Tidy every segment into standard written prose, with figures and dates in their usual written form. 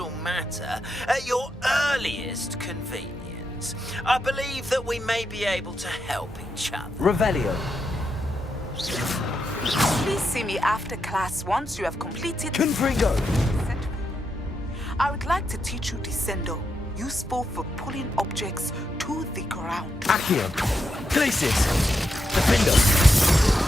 crucial matter at your earliest convenience. I believe that we may be able to help each other. Revelio. Please see me after class once you have completed... Confringo. I would like to teach you Descendo, useful for pulling objects to the ground. Accio. Glacis. Defendo.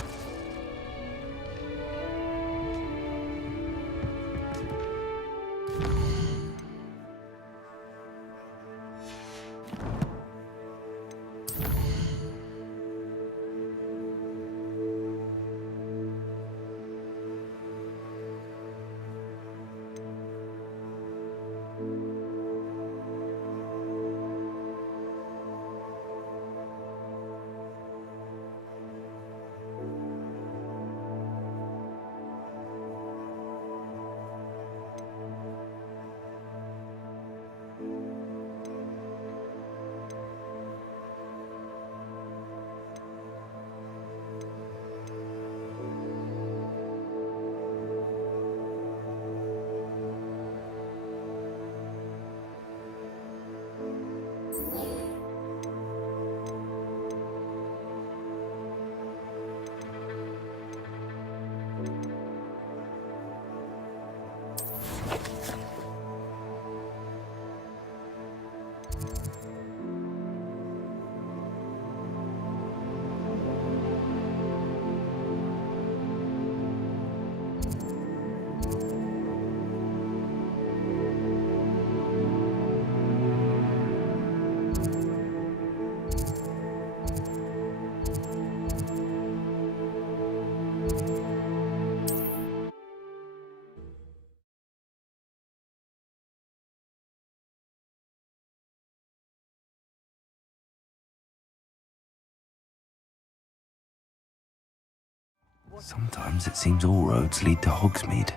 Sometimes it seems all roads lead to Hogsmeade.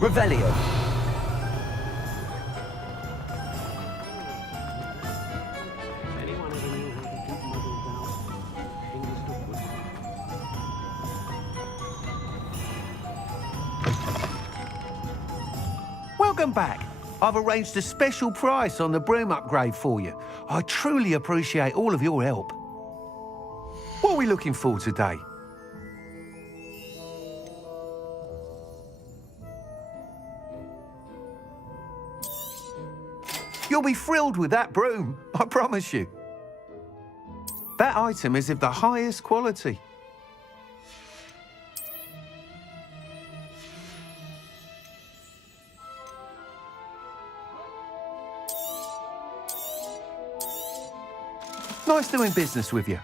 Revelio. Welcome back. I've arranged a special price on the broom upgrade for you. I truly appreciate all of your help. What are we looking for today? You'll be thrilled with that broom, I promise you. That item is of the highest quality. Nice doing business with you.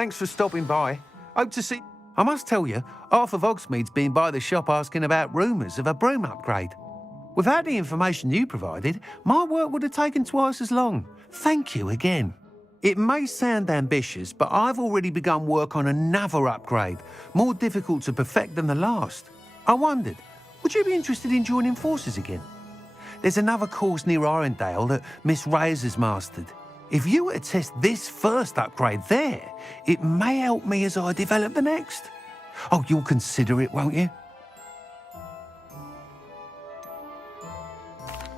Thanks for stopping by. Hope to see... I must tell you, half of Hogsmeade's been by the shop asking about rumours of a broom upgrade. Without the information you provided, my work would have taken twice as long. Thank you again. It may sound ambitious, but I've already begun work on another upgrade, more difficult to perfect than the last. I wondered, would you be interested in joining forces again? There's another course near Arendelle that Miss Reyes has mastered. If you were to test this first upgrade there, it may help me as I develop the next. Oh, you'll consider it, won't you?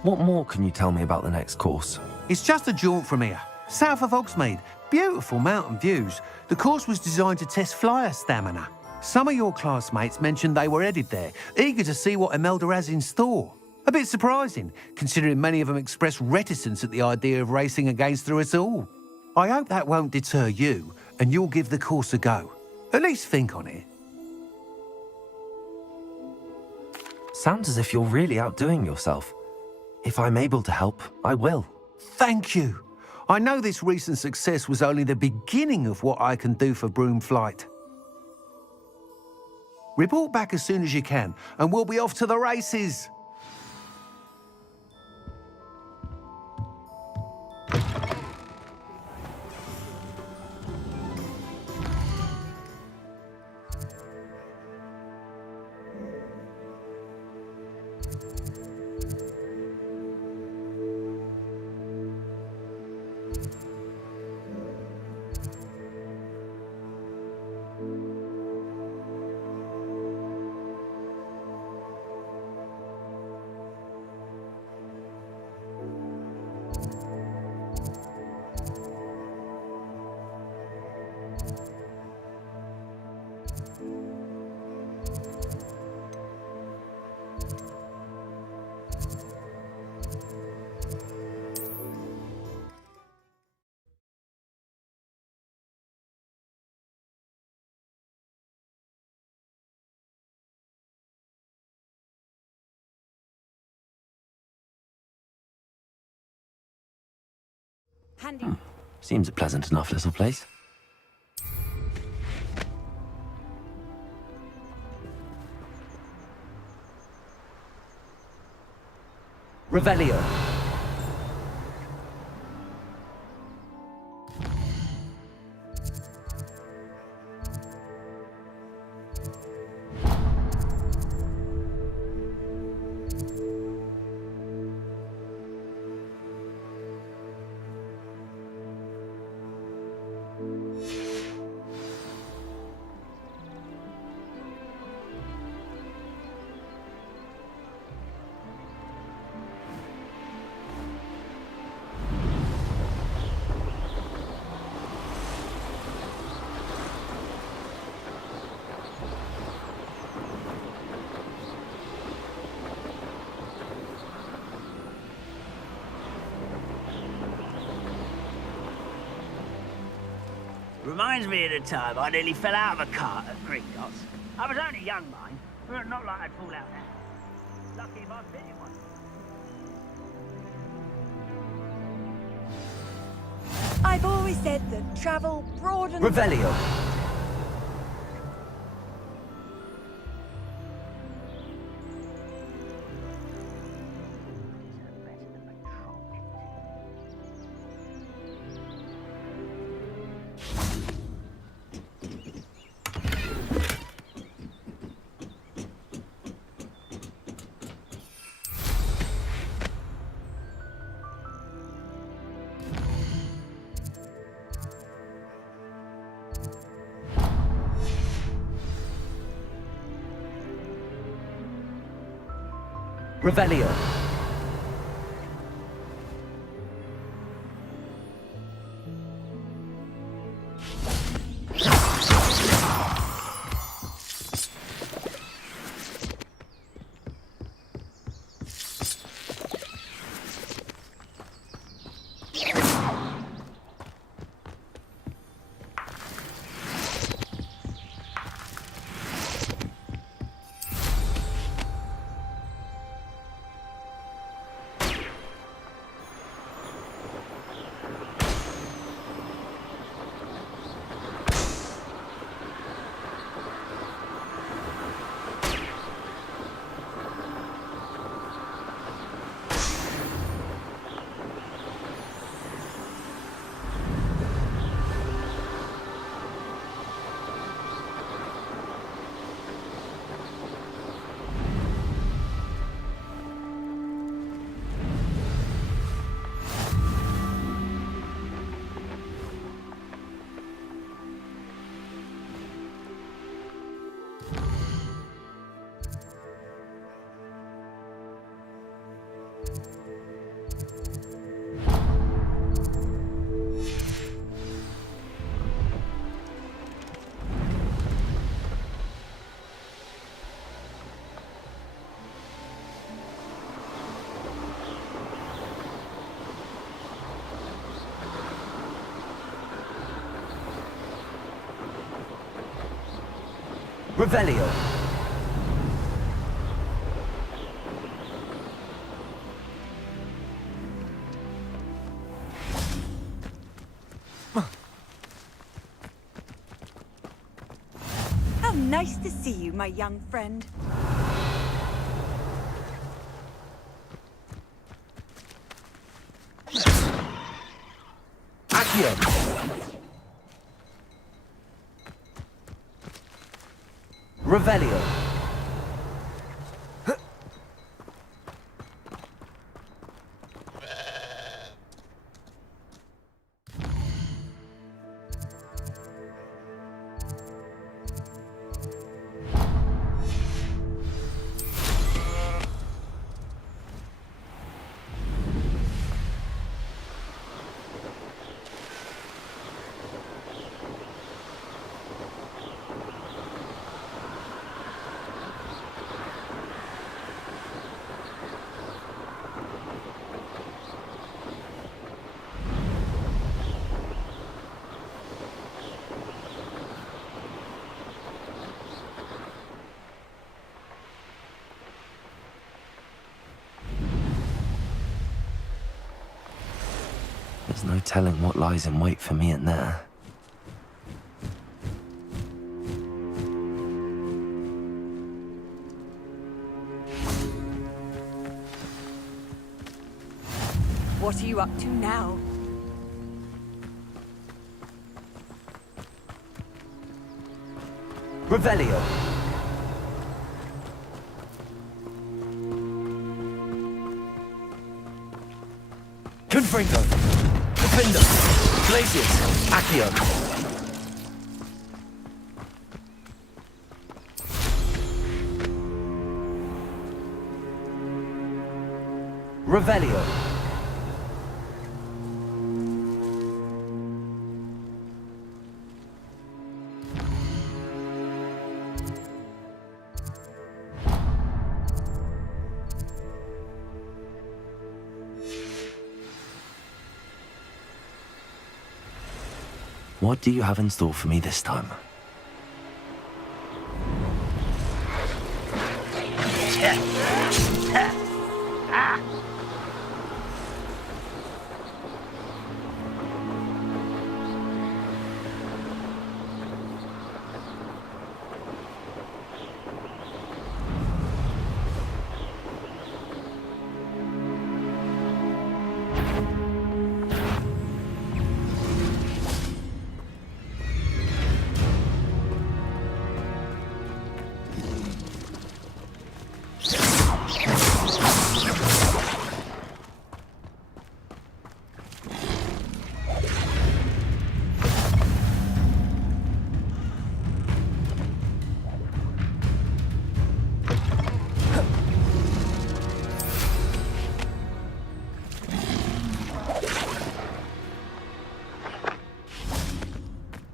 What more can you tell me about the next course? It's just a jaunt from here, south of Hogsmeade. Beautiful mountain views. The course was designed to test flyer stamina. Some of your classmates mentioned they were headed there, eager to see what Imelda has in store. A bit surprising, considering many of them expressed reticence at the idea of racing against her at all. I hope that won't deter you, and you'll give the course a go. At least think on it. Sounds as if you're really outdoing yourself. If I'm able to help, I will. Thank you. I know this recent success was only the beginning of what I can do for Broomflight. Report back as soon as you can, and we'll be off to the races. Handy. Seems a pleasant enough little place. Revelio. Reminds me of the time I nearly fell out of a cart at Green Dots. I was only young, mind, but not like I'd fall out now. Lucky if I fit in one. I've always said that travel broadens... Revelio. Revelio. Revelio. How nice to see you, my young friend. Accio. Revelio. There's no telling what lies in wait for me in there. What are you up to now? Revelio. Confringo. Defender. Glacius. Accio. Revelio. What do you have in store for me this time?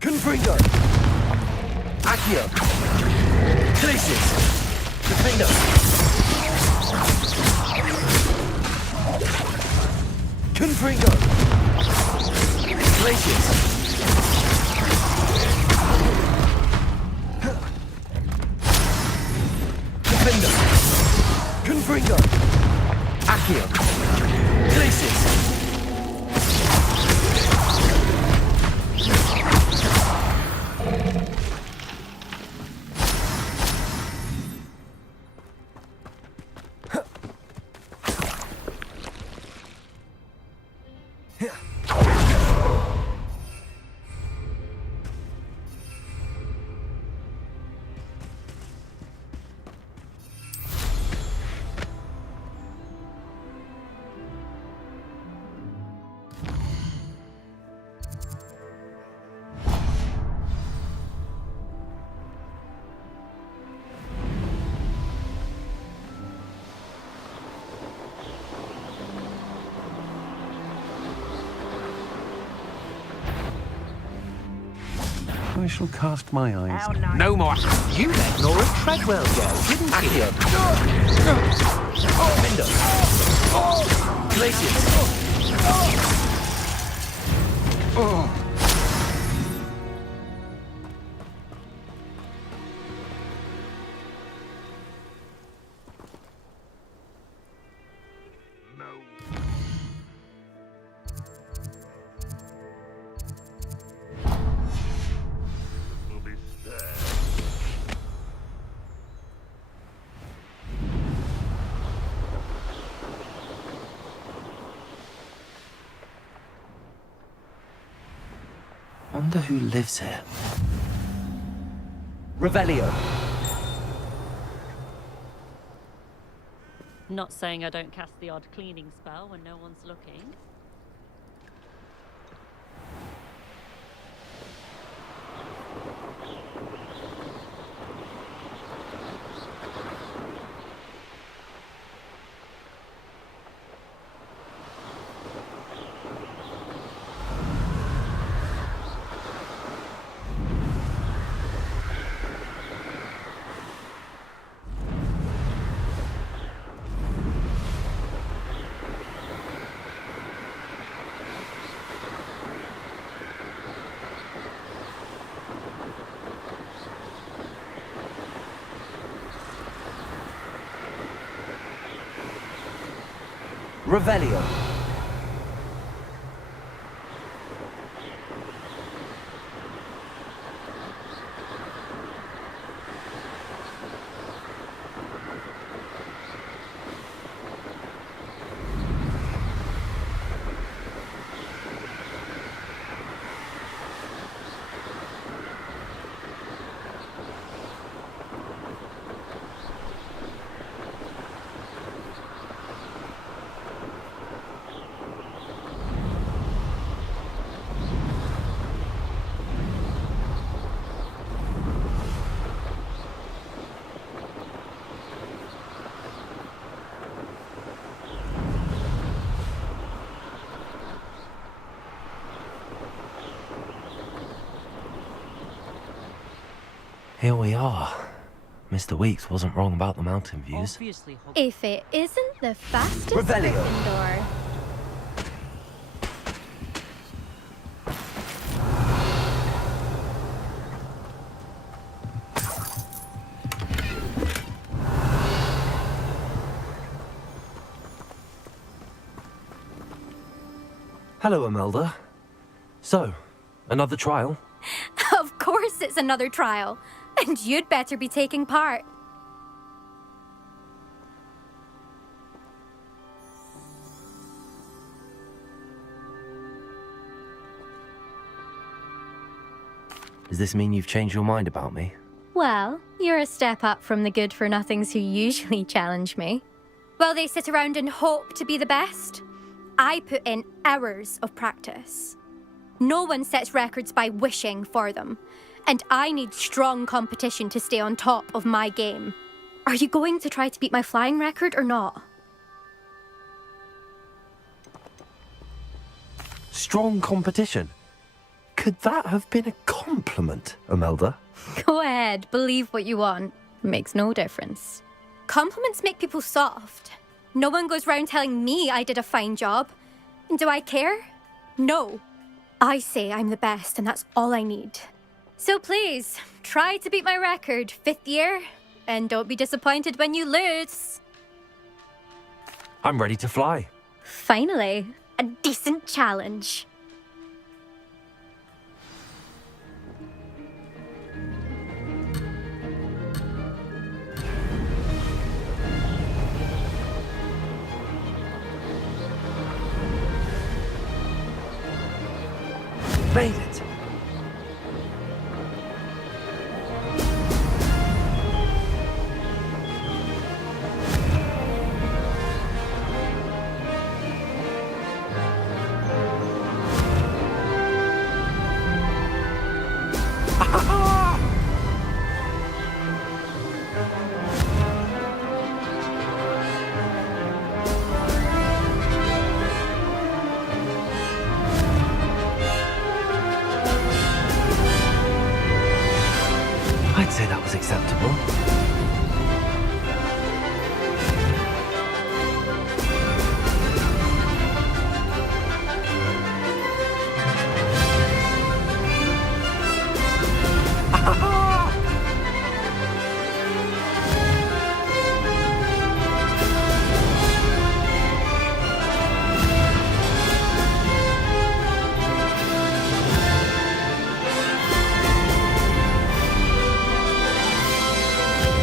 Confringo. Accio. Glacius. Defender. Confringo. Glacius. Defender. Confringo. Accio. Glacius. I shall cast my eyes. How nice. No more. You let Laura Treadwell go, didn't you? Accio. Defender. Glacius. Wonder who lives here. Revelio. Not saying I don't cast the odd cleaning spell when no one's looking. Revelio. Here we are. Mr. Weeks wasn't wrong about the mountain views. Obviously, If it isn't the fastest Revelio. Gryffindor. Hello, Imelda. So, another trial? Of course it's another trial. And you'd better be taking part. Does this mean you've changed your mind about me? Well, you're a step up from the good-for-nothings who usually challenge me. While they sit around and hope to be the best, I put in hours of practice. No one sets records by wishing for them, and I need strong competition to stay on top of my game. Are you going to try to beat my flying record or not? Strong competition? Could that have been a compliment, Imelda? Go ahead, believe what you want. Makes no difference. Compliments make people soft. No one goes round telling me I did a fine job. And do I care? No. I say I'm the best, and that's all I need. So please, try to beat my record, 5th year, and don't be disappointed when you lose. I'm ready to fly. Finally, a decent challenge. Made it. I'd say that was acceptable.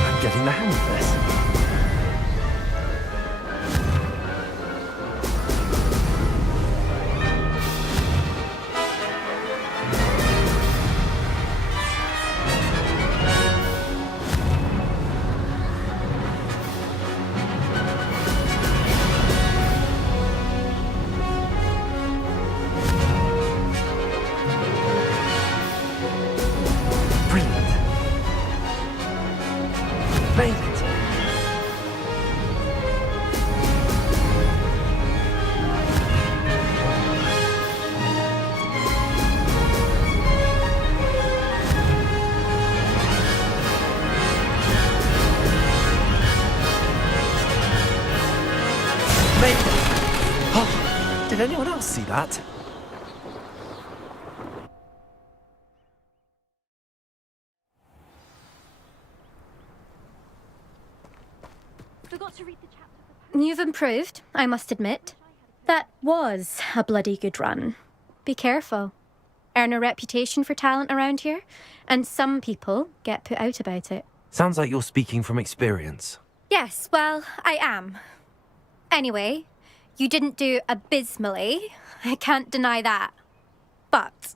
I'm getting the hang of this. Oh, did anyone else see that? Forgot to read the chapter. You've improved, I must admit. That was a bloody good run. Be careful. Earn a reputation for talent around here, and some people get put out about it. Sounds like you're speaking from experience. Yes, well, I am. Anyway, you didn't do abysmally. I can't deny that. But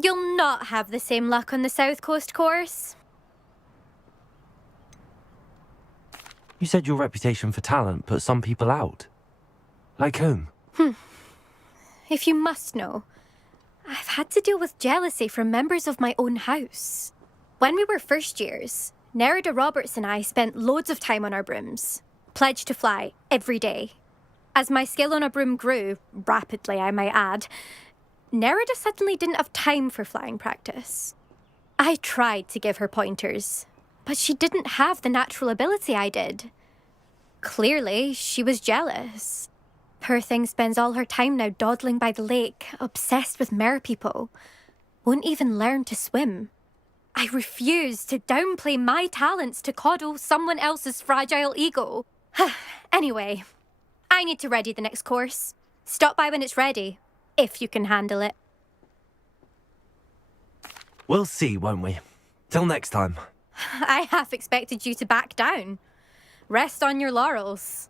you'll not have the same luck on the South Coast course. You said your reputation for talent put some people out. Like whom? If you must know, I've had to deal with jealousy from members of my own house. When we were first years, Nerida Roberts and I spent loads of time on our brooms, pledged to fly every day. As my skill on a broom grew, rapidly I might add, Nerida suddenly didn't have time for flying practice. I tried to give her pointers, but she didn't have the natural ability I did. Clearly, she was jealous. Poor thing spends all her time now dawdling by the lake, obsessed with merpeople. Won't even learn to swim. I refuse to downplay my talents to coddle someone else's fragile ego. Anyway, I need to ready the next course. Stop by when it's ready, if you can handle it. We'll see, won't we? Till next time. I half expected you to back down. Rest on your laurels.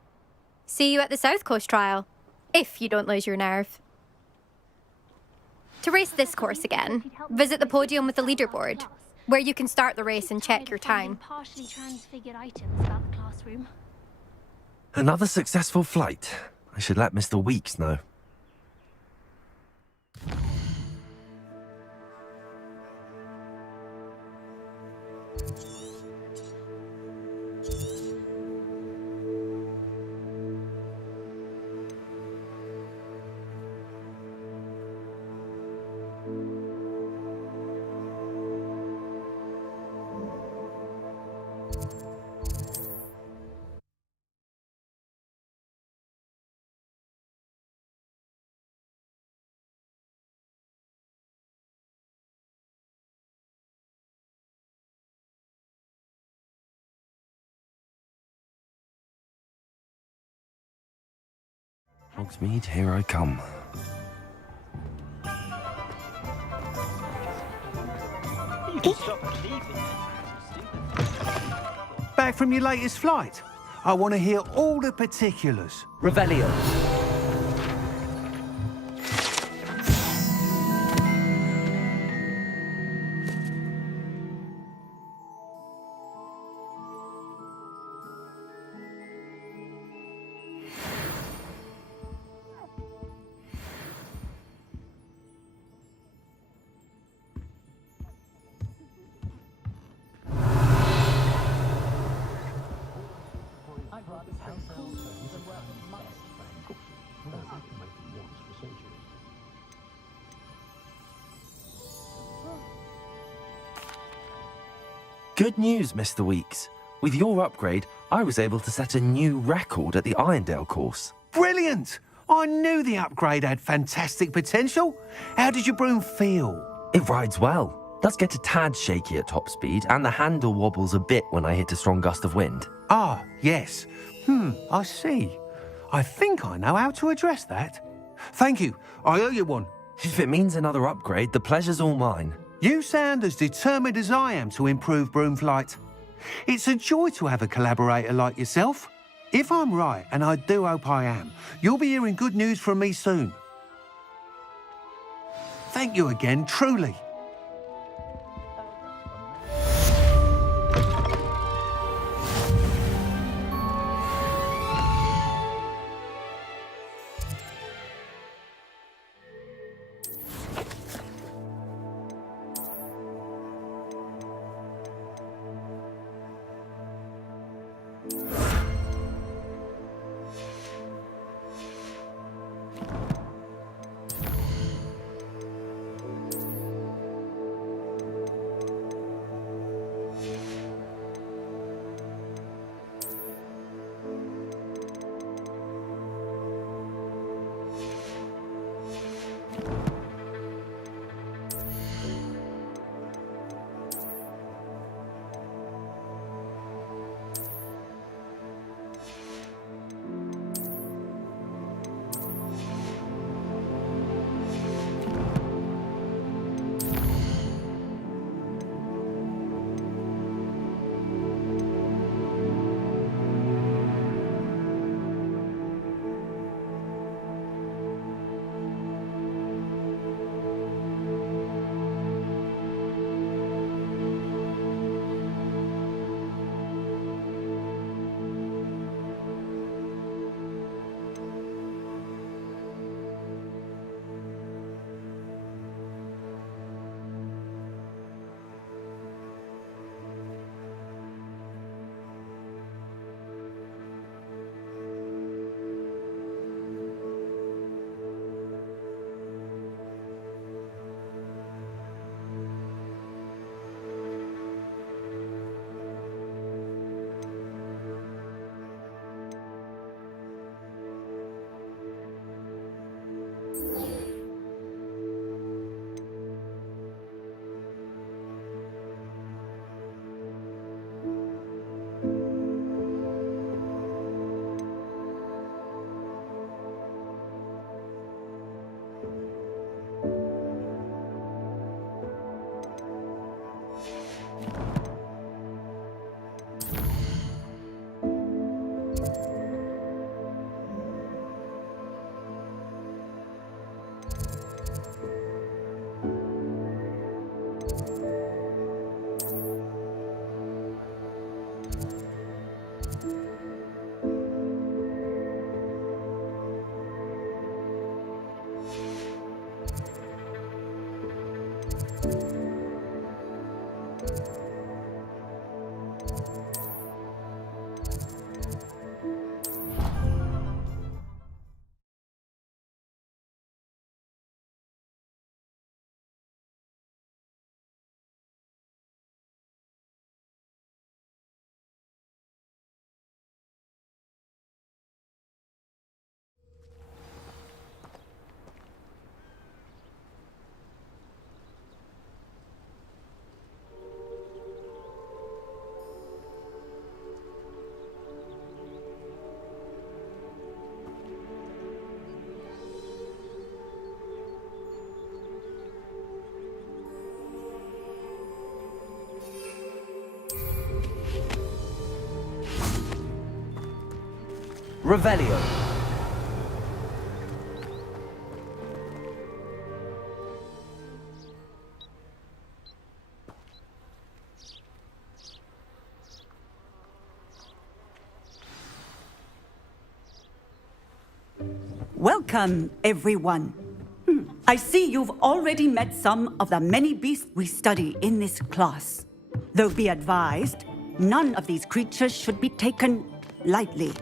See you at the South Coast trial, if you don't lose your nerve. To race this course again, visit the podium with the leaderboard, where you can start the race and check your time. Partially transfigured items about the classroom. Another successful flight. I should let Mr. Weeks know. Hogsmeade, here I come. Back from your latest flight? I want to hear all the particulars. Revelio. Good news, Mr. Weeks. With your upgrade, I was able to set a new record at the Irondale course. Brilliant! I knew the upgrade had fantastic potential. How did your broom feel? It rides well. Does get a tad shaky at top speed, and the handle wobbles a bit when I hit a strong gust of wind. Ah, yes. I see. I think I know how to address that. Thank you. I owe you one. If it means another upgrade, the pleasure's all mine. You sound as determined as I am to improve broom flight. It's a joy to have a collaborator like yourself. If I'm right, and I do hope I am, you'll be hearing good news from me soon. Thank you again, truly. Revelio. Welcome, everyone. I see you've already met some of the many beasts we study in this class. Though be advised, none of these creatures should be taken lightly.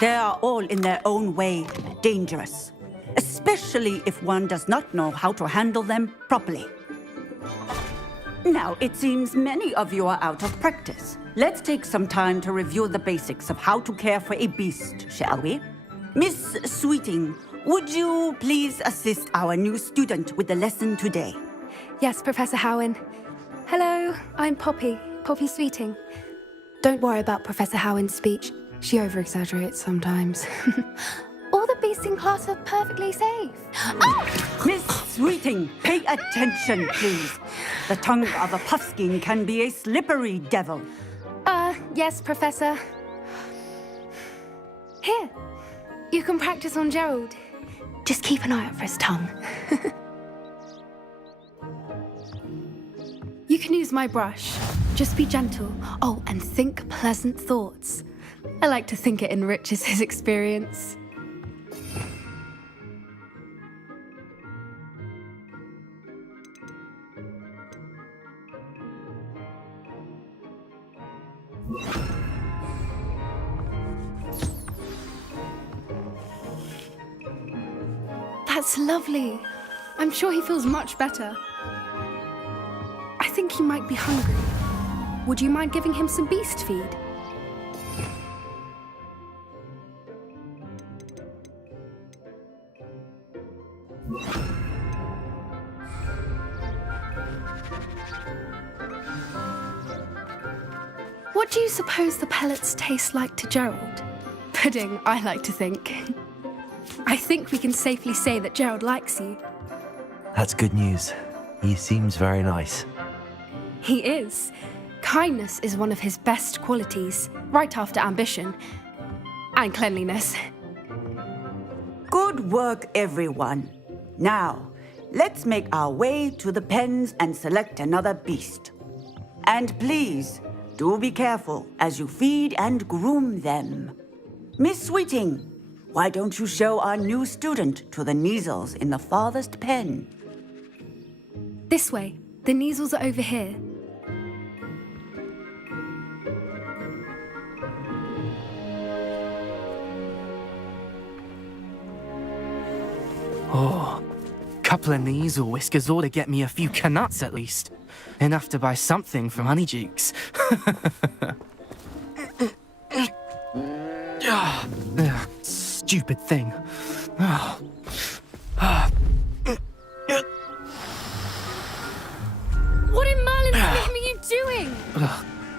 They are all in their own way dangerous, especially if one does not know how to handle them properly. Now, it seems many of you are out of practice. Let's take some time to review the basics of how to care for a beast, shall we? Miss Sweeting, would you please assist our new student with the lesson today? Yes, Professor Howen. Hello, I'm Poppy Sweeting. Don't worry about Professor Howen's speech. She over-exaggerates sometimes. All the beasts in class are perfectly safe. Oh! Miss Sweeting, pay attention, please. The tongue of a puffskein can be a slippery devil. Yes, Professor. Here, you can practice on Gerald. Just keep an eye out for his tongue. You can use my brush. Just be gentle. Oh, and think pleasant thoughts. I like to think it enriches his experience. That's lovely. I'm sure he feels much better. I think he might be hungry. Would you mind giving him some beast feed? What do you suppose the pellets taste like to Gerald? Pudding, I like to think. I think we can safely say that Gerald likes you. That's good news. He seems very nice. He is. Kindness is one of his best qualities, right after ambition. And cleanliness. Good work, everyone. Now, let's make our way to the pens and select another beast. And please, do be careful as you feed and groom them. Miss Sweeting, why don't you show our new student to the Neasels in the farthest pen? This way. The Neasels are over here. Oh, couple of Neasel whiskers ought to get me a few canuts at least. Enough to buy something from Honeydukes. Stupid thing. What in Merlin's name are you doing?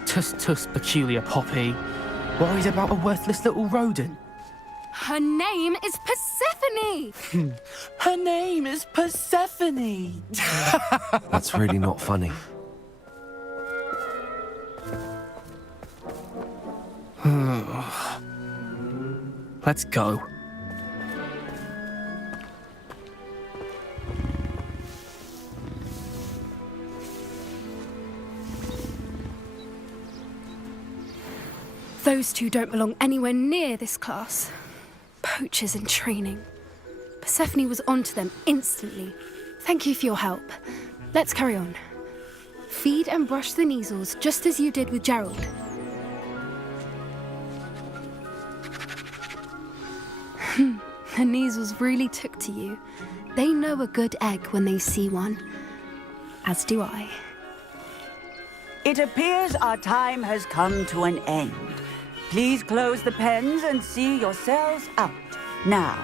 Tuss, peculiar Poppy. Worried about a worthless little rodent. Her name is Persephone! Her name is Persephone! That's really not funny. Let's go. Those two don't belong anywhere near this class. Poachers in training. Persephone was onto them instantly. Thank you for your help. Let's carry on. Feed and brush the Neasels just as you did with Gerald. The Neasels really took to you. They know a good egg when they see one. As do I. It appears our time has come to an end. Please close the pens and see yourselves out. Now,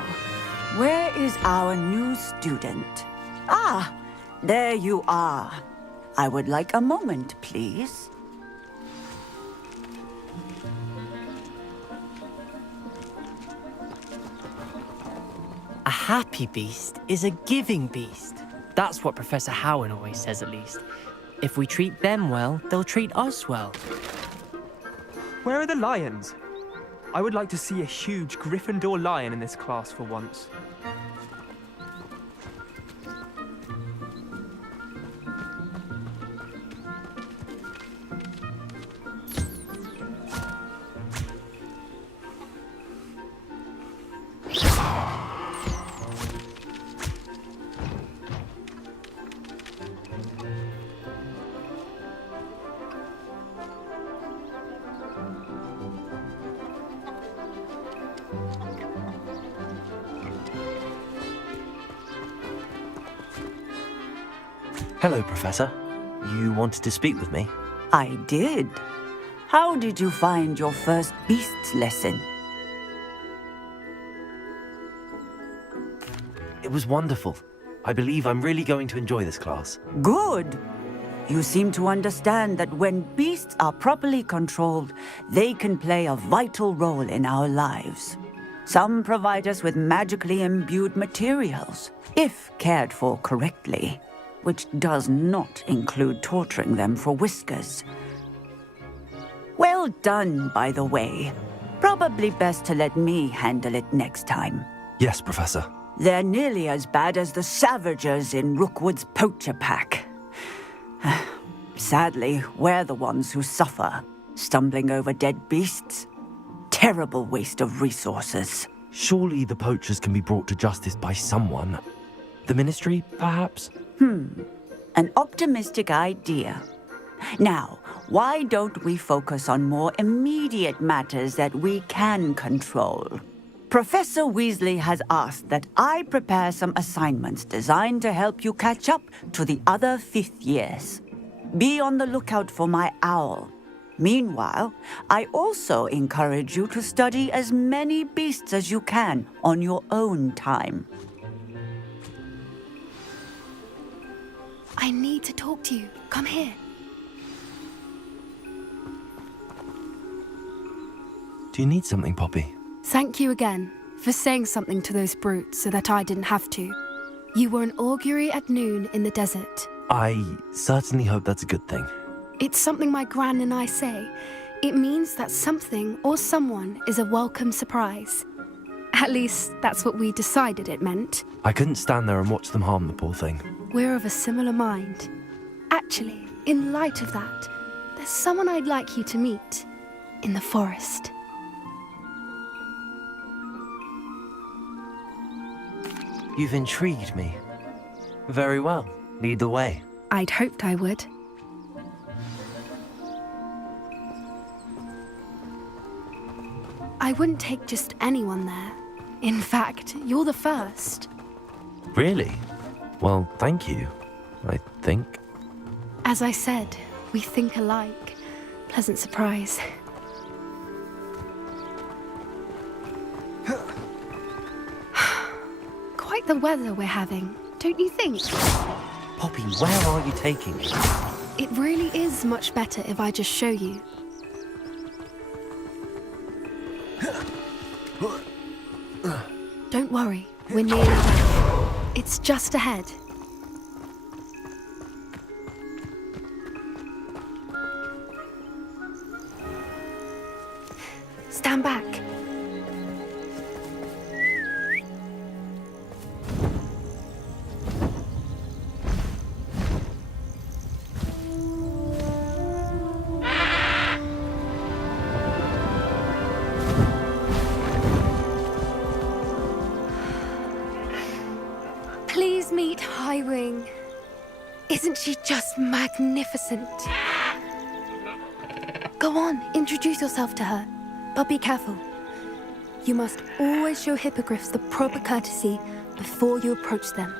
where is our new student? Ah, there you are. I would like a moment, please. A happy beast is a giving beast. That's what Professor Howen always says, at least. If we treat them well, they'll treat us well. Where are the lions? I would like to see a huge Gryffindor lion in this class for once. Hello, Professor. You wanted to speak with me? I did. How did you find your first beasts lesson? It was wonderful. I believe I'm really going to enjoy this class. Good. You seem to understand that when beasts are properly controlled, they can play a vital role in our lives. Some provide us with magically imbued materials, if cared for correctly, which does not include torturing them for whiskers. Well done, by the way. Probably best to let me handle it next time. Yes, Professor. They're nearly as bad as the Savagers in Rookwood's poacher pack. Sadly, we're the ones who suffer, stumbling over dead beasts. Terrible waste of resources. Surely the poachers can be brought to justice by someone. The Ministry, perhaps? An optimistic idea. Now, why don't we focus on more immediate matters that we can control? Professor Weasley has asked that I prepare some assignments designed to help you catch up to the other fifth years. Be on the lookout for my owl. Meanwhile, I also encourage you to study as many beasts as you can on your own time. I need to talk to you. Come here. Do you need something, Poppy? Thank you again for saying something to those brutes so that I didn't have to. You were an augury at noon in the desert. I certainly hope that's a good thing. It's something my gran and I say. It means that something or someone is a welcome surprise. At least, that's what we decided it meant. I couldn't stand there and watch them harm the poor thing. We're of a similar mind. Actually, in light of that, there's someone I'd like you to meet in the forest. You've intrigued me. Very well. Lead the way. I'd hoped I would. I wouldn't take just anyone there. In fact, you're the first. Really? Well, thank you, I think. As I said, we think alike. Pleasant surprise. Quite the weather we're having, don't you think? Poppy, where are you taking me? It really is much better if I just show you. Don't worry, we're nearly there. It's just ahead. Stand back. Please meet Highwing. Isn't she just magnificent? Go on, introduce yourself to her. But be careful. You must always show hippogriffs the proper courtesy before you approach them.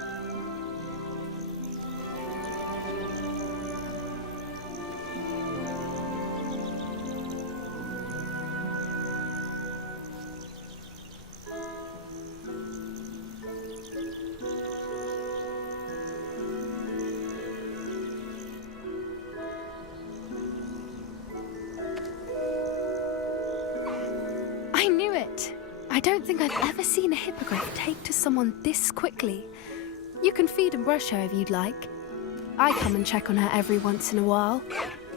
I knew it! I don't think I've ever seen a hippogriff take to someone this quickly. You can feed and brush her if you'd like. I come and check on her every once in a while.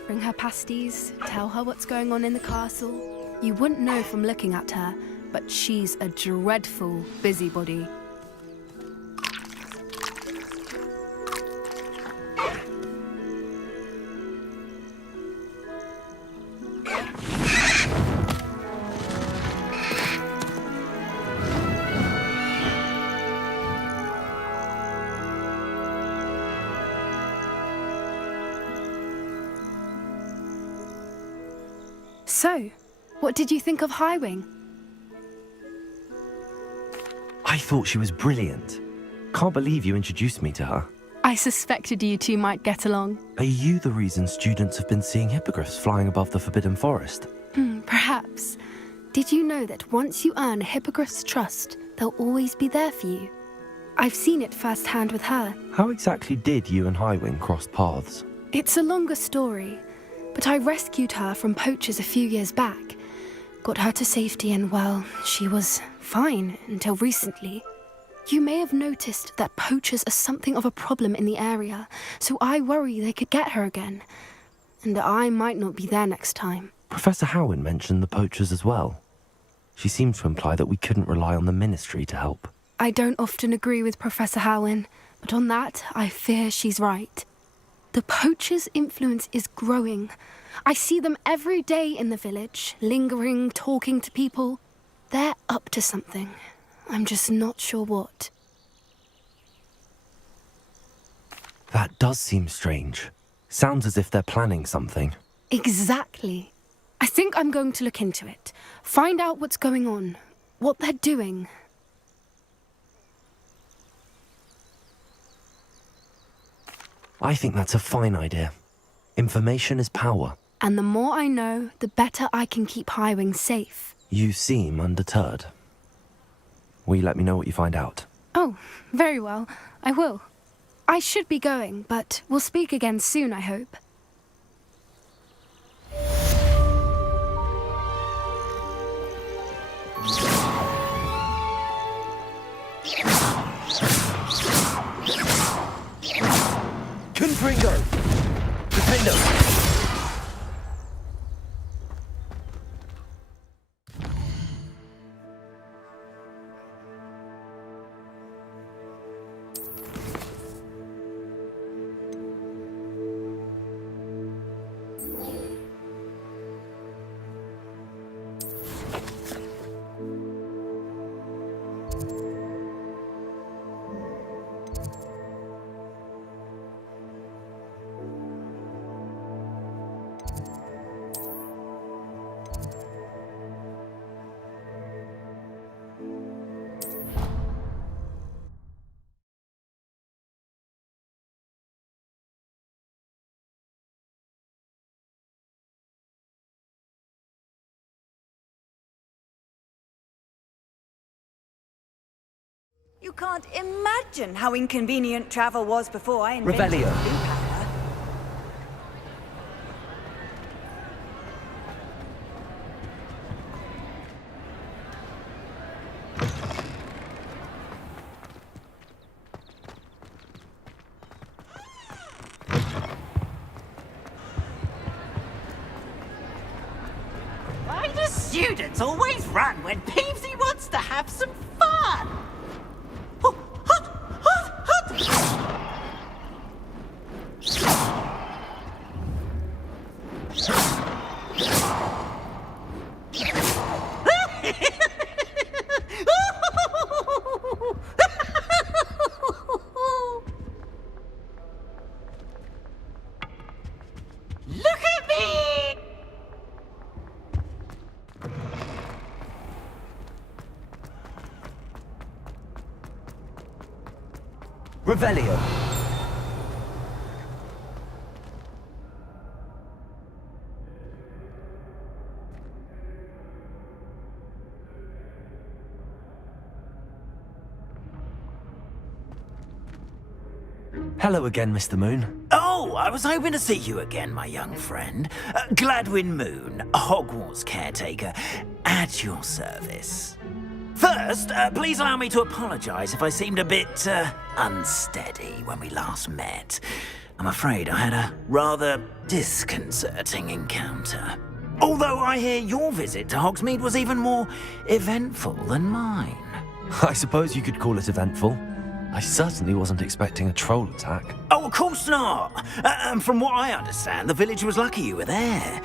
Bring her pasties, tell her what's going on in the castle. You wouldn't know from looking at her, but she's a dreadful busybody. So, what did you think of Highwing? I thought she was brilliant. Can't believe you introduced me to her. I suspected you two might get along. Are you the reason students have been seeing hippogriffs flying above the Forbidden Forest? Perhaps. Did you know that once you earn a hippogriff's trust, they'll always be there for you? I've seen it firsthand with her. How exactly did you and Highwing cross paths? It's a longer story, but I rescued her from poachers a few years back. Got her to safety and, well, she was fine until recently. You may have noticed that poachers are something of a problem in the area, so I worry they could get her again. And I might not be there next time. Professor Howin mentioned the poachers as well. She seemed to imply that we couldn't rely on the Ministry to help. I don't often agree with Professor Howin, but on that, I fear she's right. The poachers' influence is growing. I see them every day in the village, lingering, talking to people. They're up to something. I'm just not sure what. That does seem strange. Sounds as if they're planning something. Exactly. I think I'm going to look into it. Find out what's going on, what they're doing. I think that's a fine idea. Information is power. And the more I know, the better I can keep Highwing safe. You seem undeterred. Will you let me know what you find out? Oh, very well. I will. I should be going, but we'll speak again soon, I hope. Confringo! Defender! You can't imagine how inconvenient travel was before I invented Revelio. the blue powder. Why do students always run when Peevesy wants to have some fun? Look at me! Revelio. Hello again, Mr. Moon. Oh, I was hoping to see you again, my young friend. Gladwin Moon, Hogwarts caretaker, at your service. First, please allow me to apologize if I seemed a bit unsteady when we last met. I'm afraid I had a rather disconcerting encounter. Although I hear your visit to Hogsmeade was even more eventful than mine. I suppose you could call it eventful. I certainly wasn't expecting a troll attack. Oh, of course not. And from what I understand, the village was lucky you were there.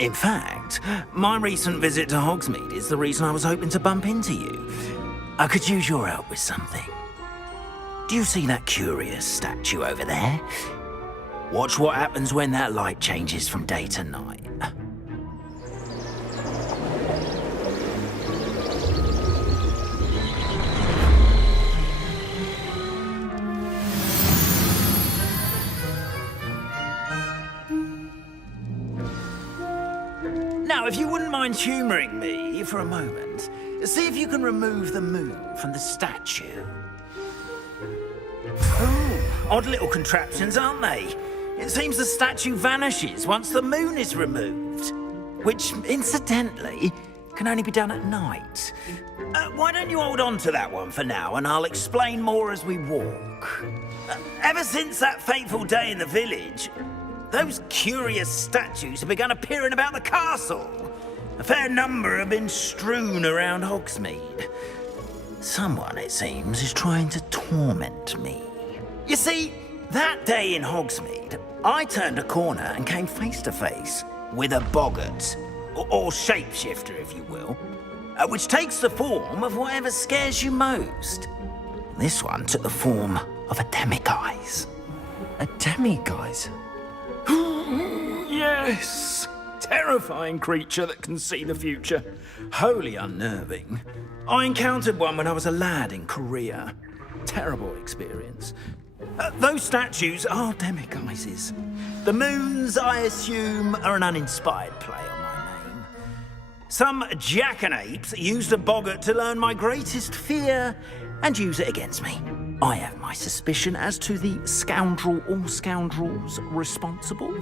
In fact, my recent visit to Hogsmeade is the reason I was hoping to bump into you. I could use your help with something. Do you see that curious statue over there? Watch what happens when that light changes from day to night. Now, if you wouldn't mind humouring me for a moment, see if you can remove the moon from the statue. Oh, odd little contraptions, aren't they? It seems the statue vanishes once the moon is removed, which, incidentally, can only be done at night. Why don't you hold on to that one for now, and I'll explain more as we walk. Ever since that fateful day in the village, those curious statues have begun appearing about the castle. A fair number have been strewn around Hogsmeade. Someone, it seems, is trying to torment me. You see, that day in Hogsmeade, I turned a corner and came face to face with a boggart, or shapeshifter, if you will, which takes the form of whatever scares you most. This one took the form of a demiguise. A demiguise? Yes! Terrifying creature that can see the future. Wholly unnerving. I encountered one when I was a lad in Korea. Terrible experience. Those statues are demiguises. The moons, I assume, are an uninspired play on my name. Some jackanapes used a boggart to learn my greatest fear and use it against me. I have my suspicion as to the scoundrel or scoundrels responsible.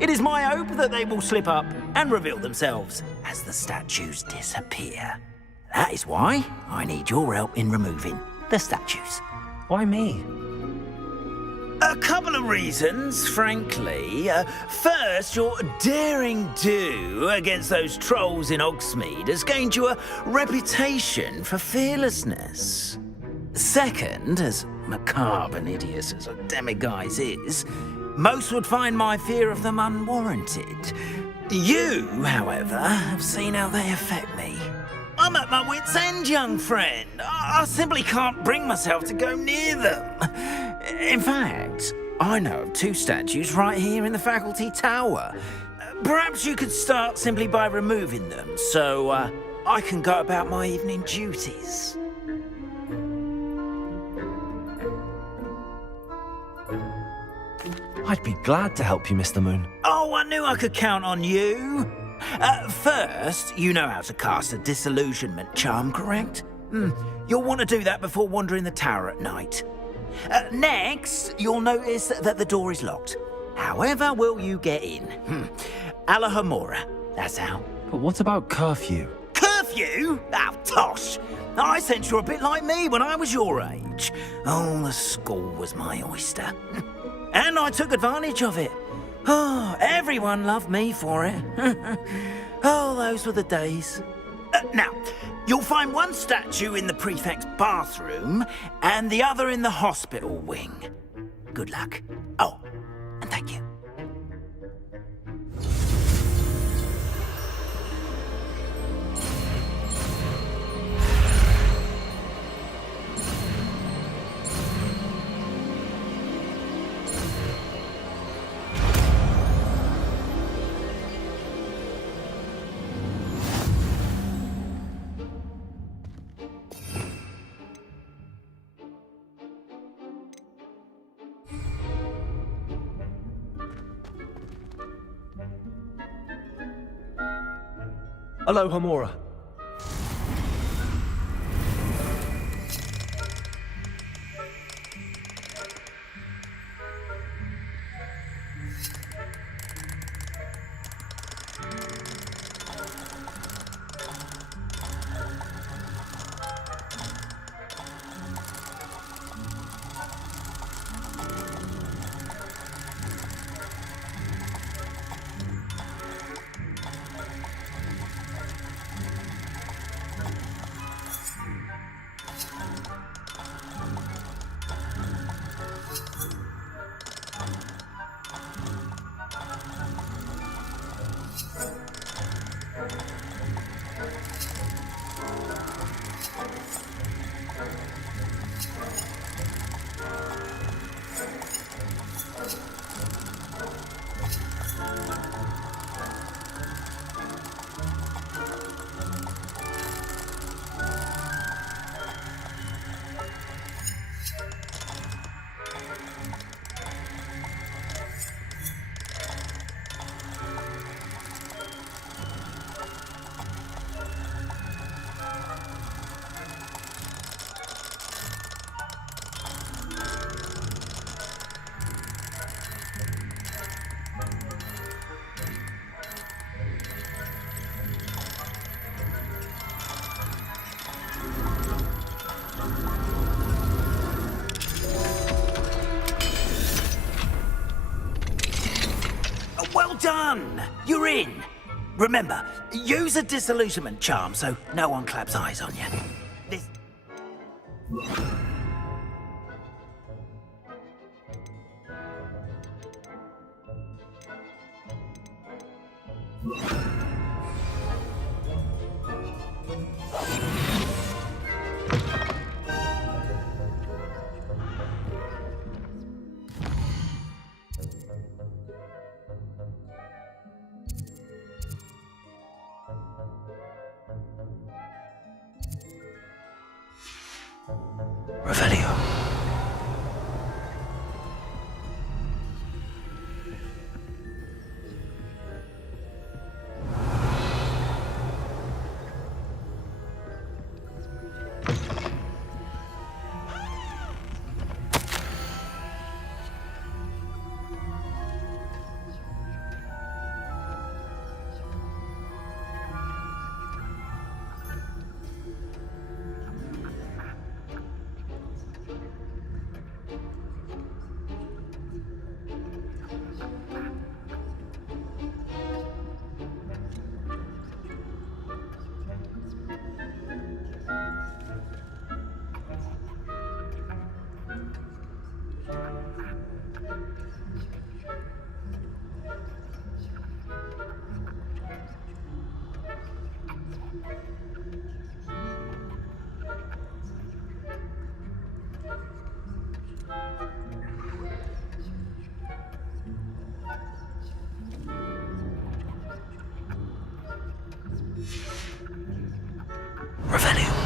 It is my hope that they will slip up and reveal themselves as the statues disappear. That is why I need your help in removing the statues. Why me? A couple of reasons, frankly. First, your daring do against those trolls in Hogsmeade has gained you a reputation for fearlessness. Second, as macabre and hideous as a demiguise is, most would find my fear of them unwarranted. You, however, have seen how they affect me. I'm at my wit's end, young friend. I simply can't bring myself to go near them. In fact, I know of two statues right here in the faculty tower. Perhaps you could start simply by removing them, so I can go about my evening duties. I'd be glad to help you, Mr. Moon. Oh, I knew I could count on you. First, you know how to cast a disillusionment charm, correct? You'll want to do that before wandering the tower at night. Next, you'll notice that the door is locked. However will you get in? Alahomora, that's how. But what about curfew? Curfew? Oh, tosh. I sense you're a bit like me when I was your age. Oh, the school was my oyster. And I took advantage of it. Oh, everyone loved me for it. Oh, those were the days. Now, you'll find one statue in the prefect's bathroom and the other in the hospital wing. Good luck. Oh, and thank you. Hello, Homora. done! You're in! Remember, use a disillusionment charm so no one claps eyes on you. This... Revelio. Revelio.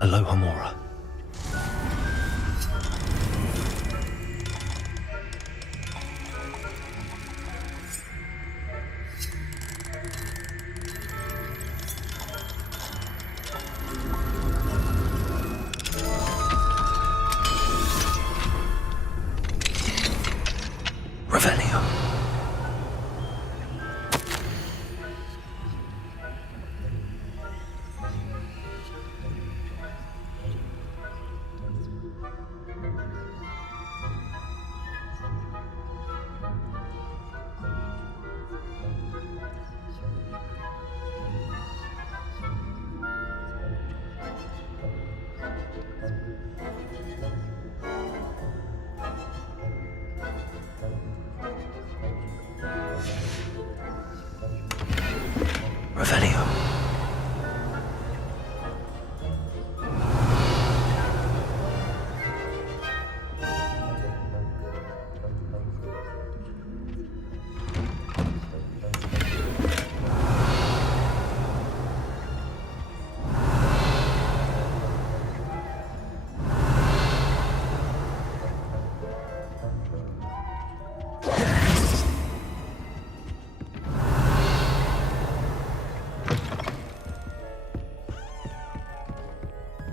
Aloha Mora. Revelio. Revelio.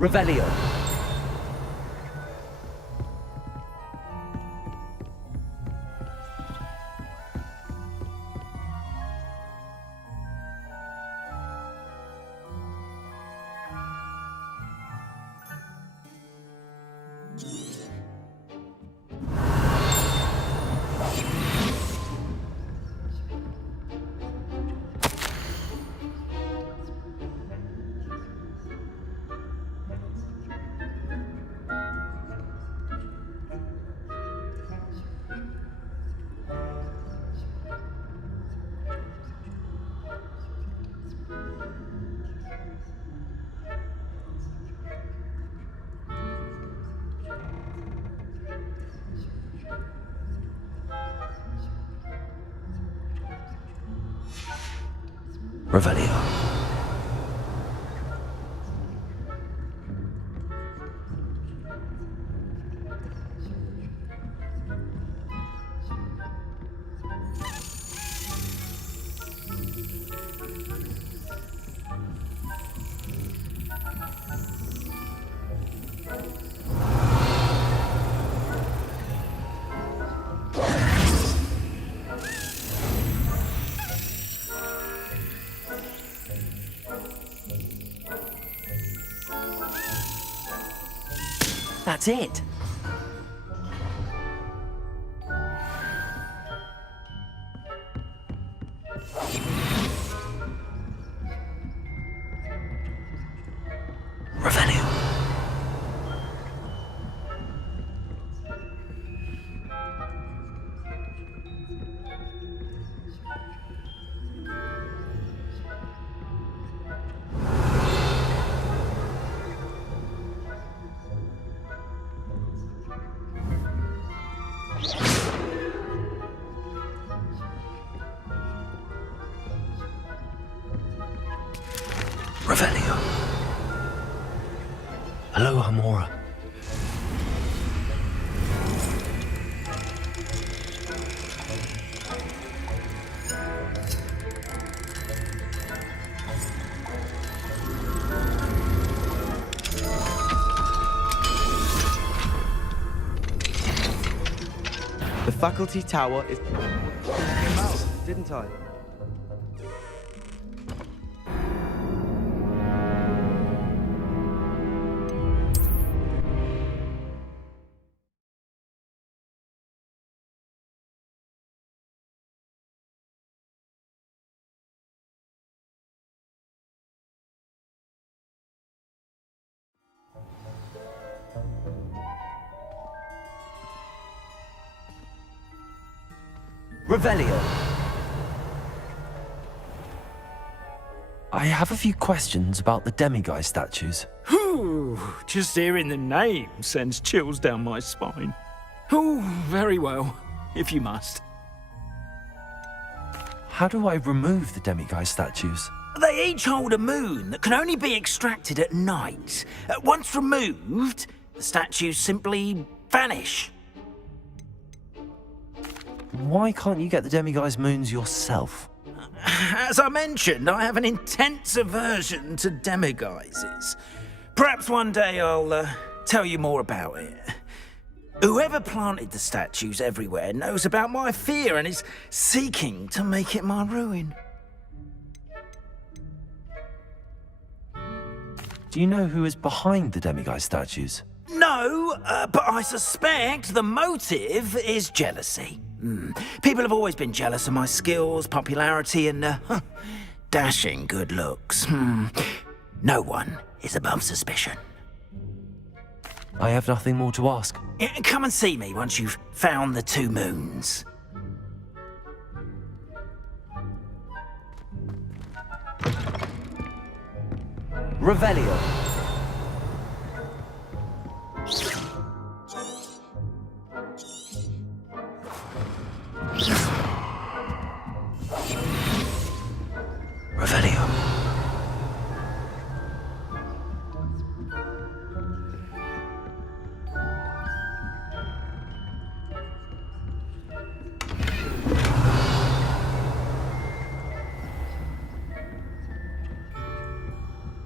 Revelio. Revelio. did. Revelio. Revelio. Hello, Hamora. The faculty tower is... Came out, didn't I? Revelio. I have a few questions about the demiguise statues. Whew, just hearing the name sends chills down my spine. Oh, very well, if you must. How do I remove the demiguise statues? They each hold a moon that can only be extracted at night. Once removed, the statues simply vanish. Why can't you get the demiguise moons yourself? As I mentioned, I have an intense aversion to demiguises. Perhaps one day I'll tell you more about it. Whoever planted the statues everywhere knows about my fear and is seeking to make it my ruin. Do you know who is behind the demiguise statues? No, but I suspect the motive is jealousy. People have always been jealous of my skills, popularity, and dashing good looks. No one is above suspicion. I have nothing more to ask. Come and see me once you've found the 2 moons. Revelio. Revelio.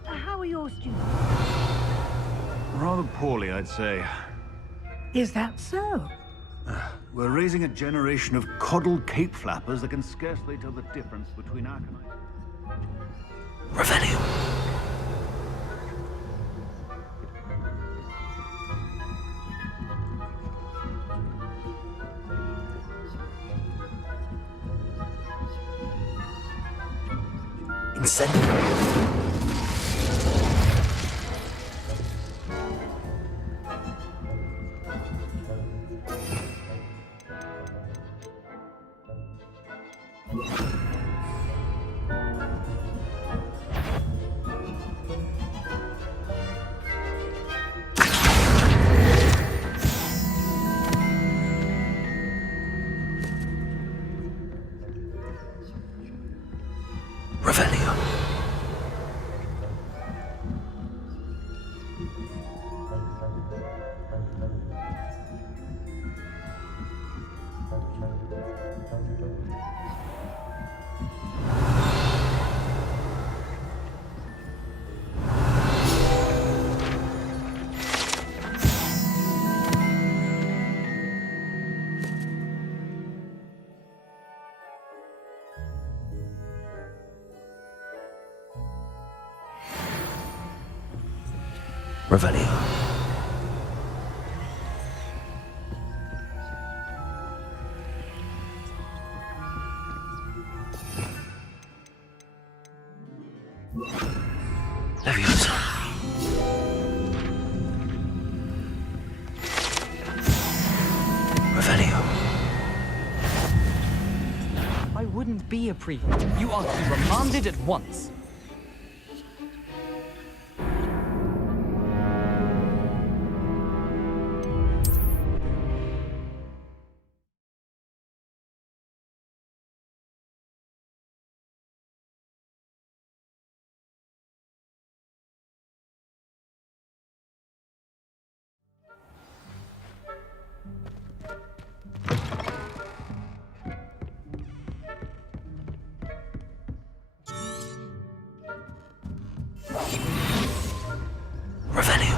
How are your students? Rather poorly, I'd say. Is that so? We're raising a generation of coddled cape flappers that can scarcely tell the difference between Arcanite. Revelio. Incendiary. Revelio. Revelio. Leviosa. Revelio. I wouldn't be a prefect. You are to be remanded at once. Revelio.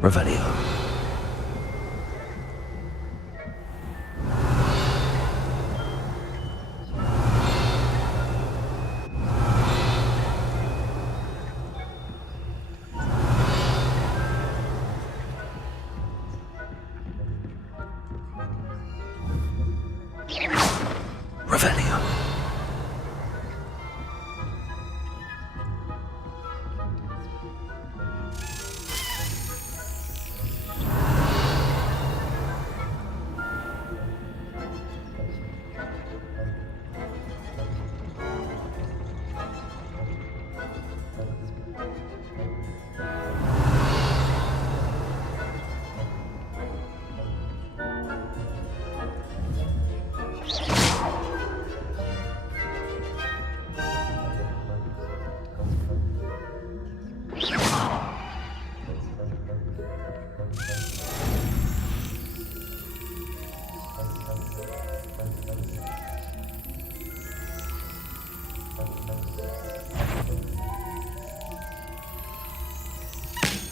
Revelio. Revelio.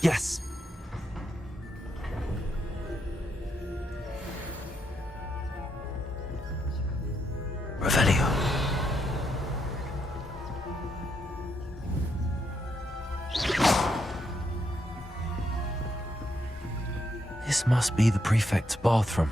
Yes! Revelio. This must be the prefect's bathroom.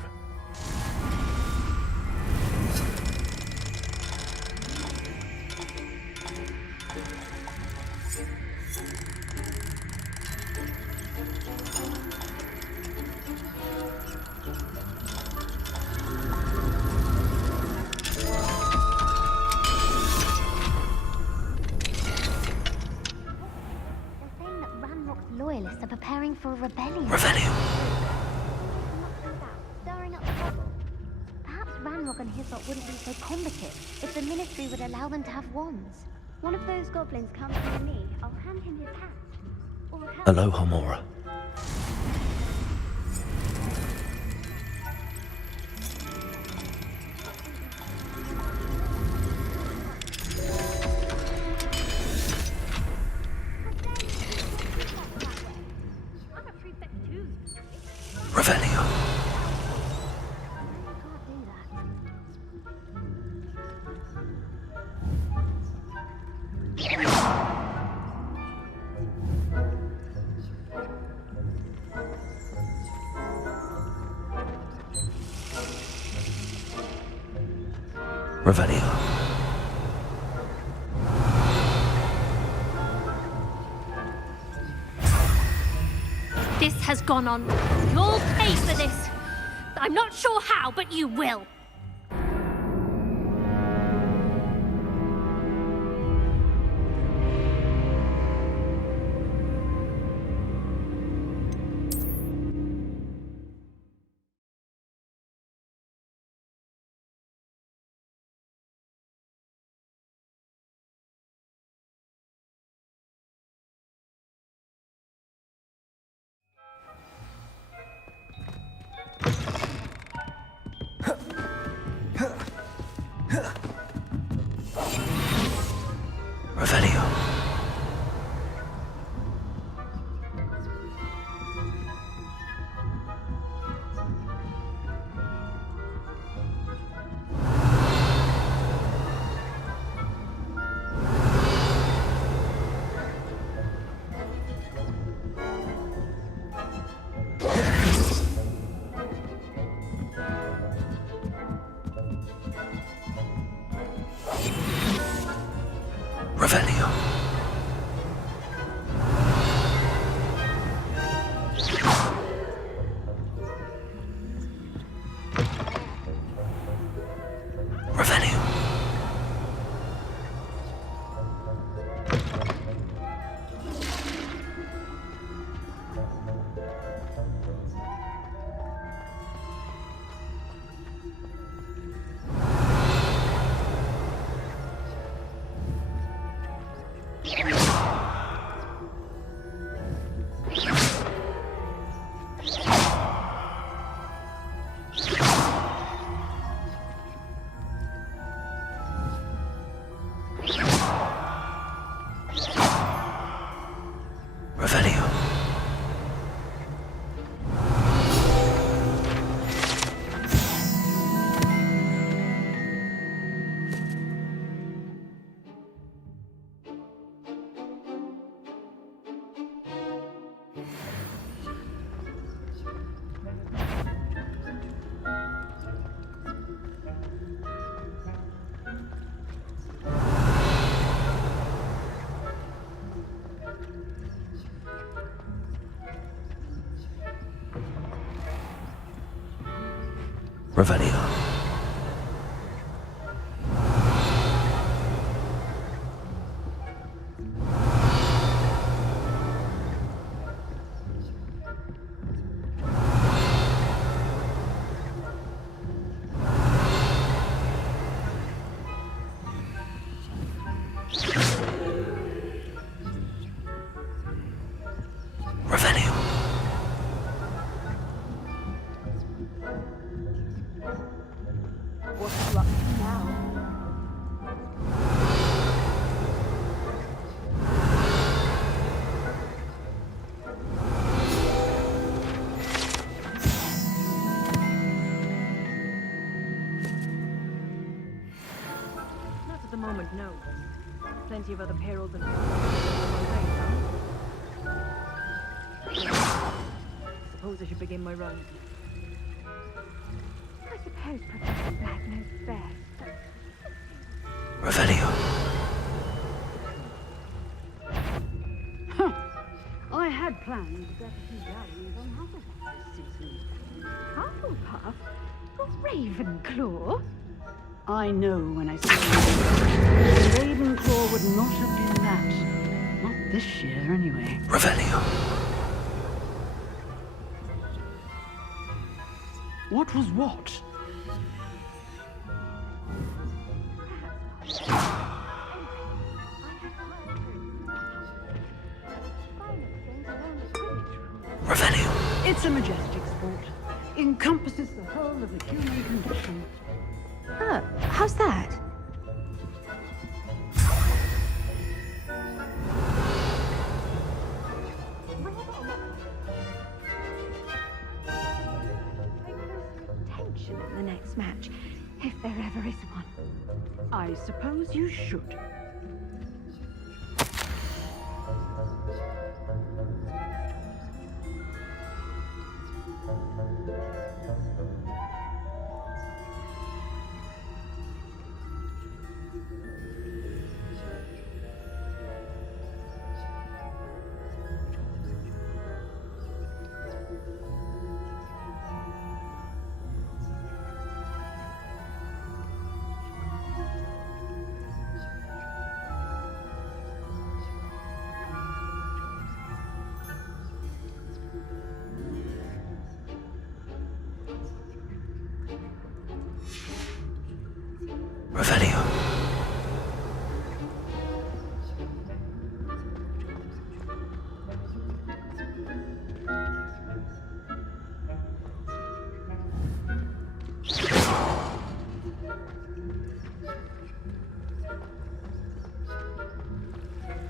Loyalists are preparing for a rebellion. Revelio. Stirring up trouble. Perhaps Ranrock and his lot wouldn't be so combative if the Ministry would allow them to have wands. One of those goblins comes to me, I'll hand him his hat. Or help. Aloha Mora. Revelio. Revelio. This has gone on. You'll pay for this. I'm not sure how, but you will. Revelio. Revelio. What's you up to now? Not at the moment, no. Plenty of other perils and suppose I should begin my run. I suppose Professor Black knows best. Revelio. I had planned to get a few galleries on Hufflepuff this season. Hufflepuff? Ravenclaw? I know when I see it. Ravenclaw would not have been that. Not this year, anyway. Revelio. What was what? Revelio. It's a majestic sport. Encompasses the whole of the human condition. Oh, how's that? Tension in the next match, if there ever is one. I suppose you should. Revelio.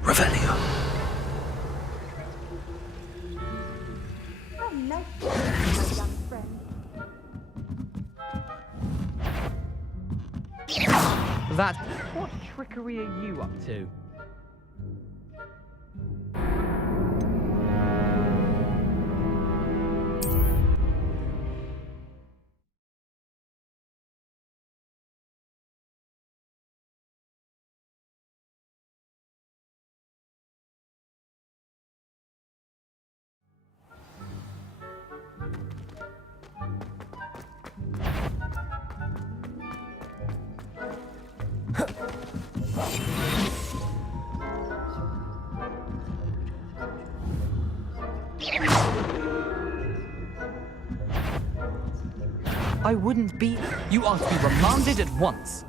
Revelio. Oh, no, my young friend. That. What trickery are you up to? I wouldn't be. You are to be remanded at once.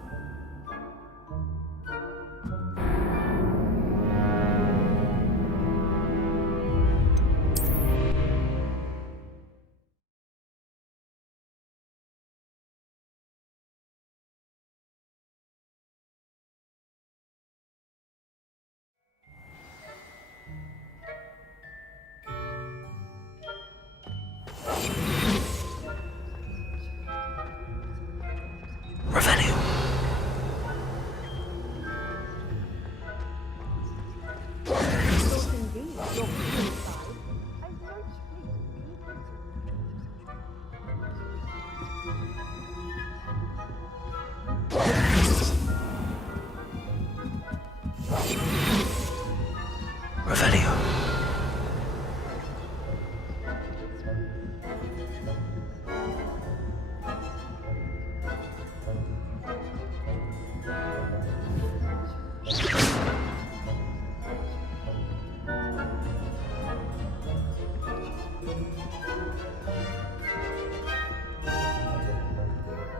Revelio.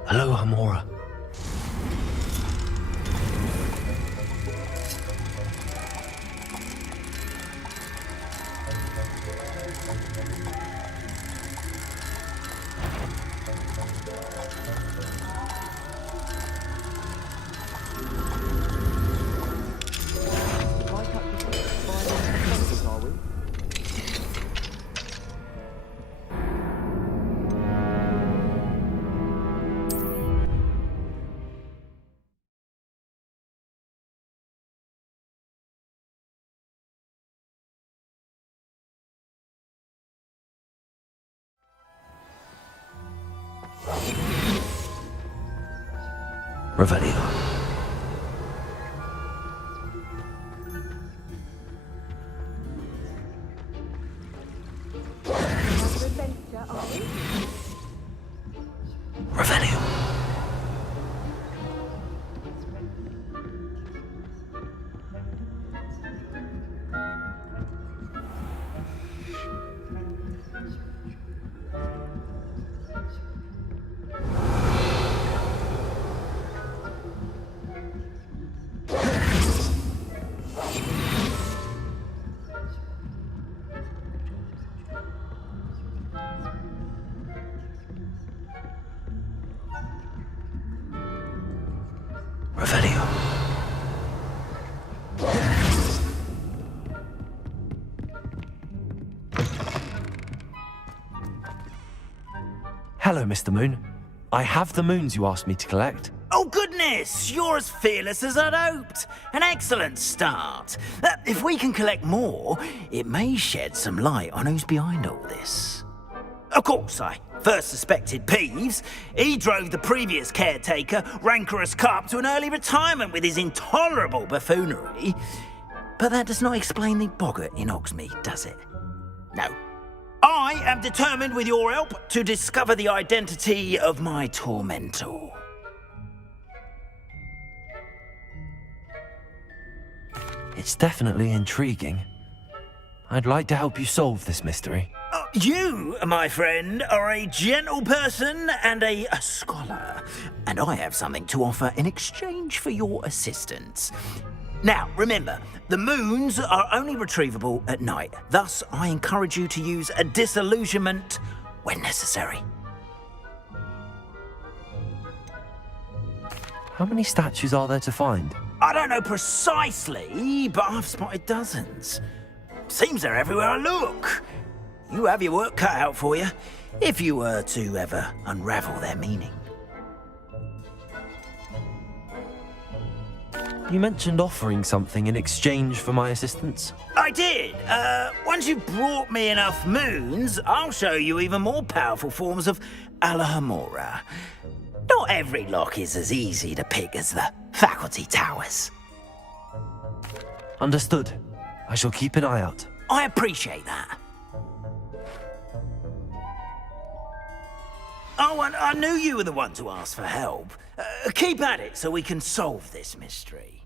Hello, Hamora. Revelio. Revelio. Revelio. Hello, Mr. Moon. I have the moons you asked me to collect. Oh, goodness! You're as fearless as I'd hoped. An excellent start. If we can collect more, it may shed some light on who's behind all this. Of course, I first suspected Peeves. He drove the previous caretaker, Rancorous Carp, to an early retirement with his intolerable buffoonery. But that does not explain the boggart in Hogsmeade, does it? No. I am determined, with your help, to discover the identity of my tormentor. It's definitely intriguing. I'd like to help you solve this mystery. You, my friend, are a gentle person and a scholar, and I have something to offer in exchange for your assistance. Now, remember, the moons are only retrievable at night. Thus, I encourage you to use a disillusionment when necessary. How many statues are there to find? I don't know precisely, but I've spotted dozens. Seems they're everywhere I look. You have your work cut out for you, if you were to ever unravel their meaning. You mentioned offering something in exchange for my assistance. I did. Once you've brought me enough moons, I'll show you even more powerful forms of Alahamora. Not every lock is as easy to pick as the faculty towers. Understood. I shall keep an eye out. I appreciate that. Oh, and I knew you were the one to ask for help. Keep at it so we can solve this mystery.